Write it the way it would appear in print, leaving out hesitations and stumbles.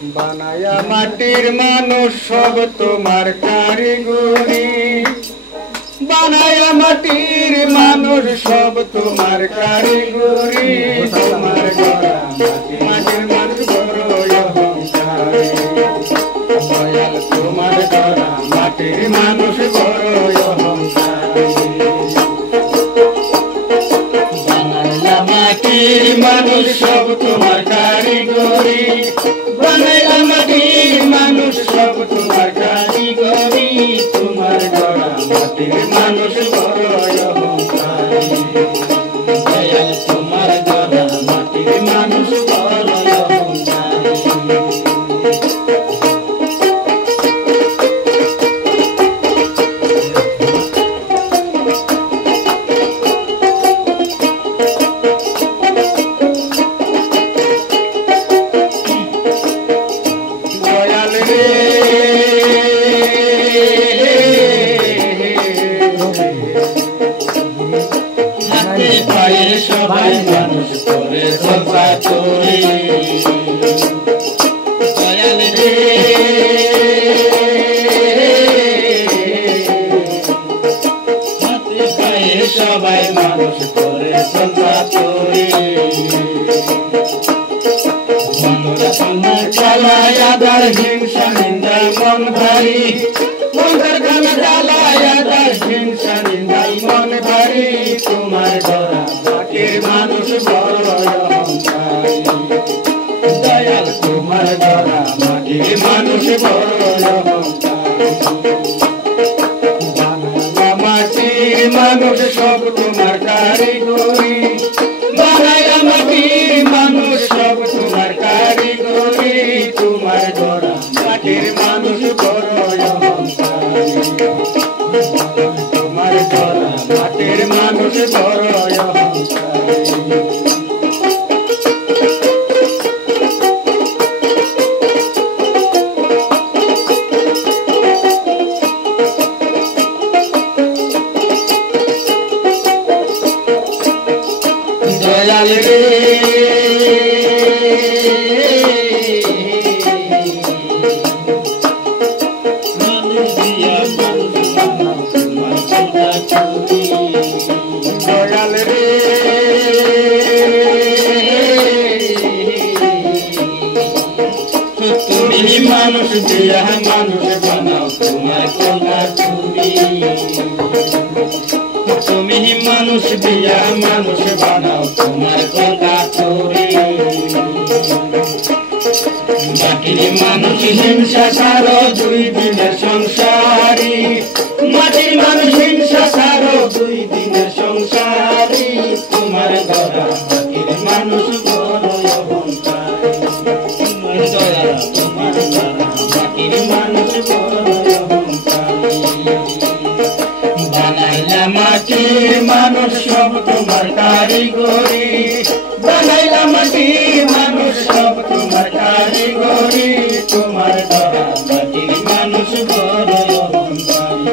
বানায়া মাটির মানুষ সব তোমার কারিগরি, বানায়া মাটির মানুষ সব তোমার কারিগরি। তোমার গড়া মাটির মানুষ বড় অহংকারী, দয়াল তোমার গড়া মাটির মানুষ বড় অহংকারী। বানায়া মাটির মানুষ সব তোমার কারিগরি, বানায়া মাটির মানুষ সব তোমার কারিগরি। তোমার গড়া মাটির মানুষ বড় অহংকারী, দয়াল তোমার গড়া মাটির মানুষ বড় অহংকারী। দয়াল রে হাতে পায়ে সবাই মানুষ করে সজা করে। দয়াল রে হাতে পায়ে সবাই মানুষ করে সজা করে। বন্ধুরা তোমার জ্বালায় আদার হিংসা নিন্দায় মন ভারী, বন্ধুর গানে জ্বালায় আদার হিংসা নিন্দায় মন ভারী। তোমার গড়া মাটির মানুষ বড় অহংকারী, দয়াল তোমার গড়া মাটির মানুষ বড় অহংকারী। বানায়া মাটির মানুষ সব তোমার কারিগরি, বানায়া মাটির মানুষ সব তোমার কারিগরি। তোমার গড়া মাটির মানুষ বড় অহংকারী, তোমার গড়া মাটির মানুষ বড় অহংকারী। দয়াল রে দয়াল রে তুমি মানুষ দিয়া মানুষ বানাও তোমার কলা চুরি, তুমি মানুষ দিয়া মানুষ বানাও তোমার কলা চুরি। মাটির মানুষ হিংসা সারো দুই দিনের সংসারী, মাটির মানুষ হিংসা সারো দুই দিনের সংসারী। তোমার গড়া মাটির মানুষ বড় অহংকারী, তোমার গড়া তোমার গড়া মাটির মানুষ বড় অহংকারী। বানাইলা মাটির মানুষ সব তোমার কারিগরি, বানাইলা মাটির মানুষ সব তোমার কারিগরি। তোমার গড়া মাটির মানুষ বড় অহংকারী,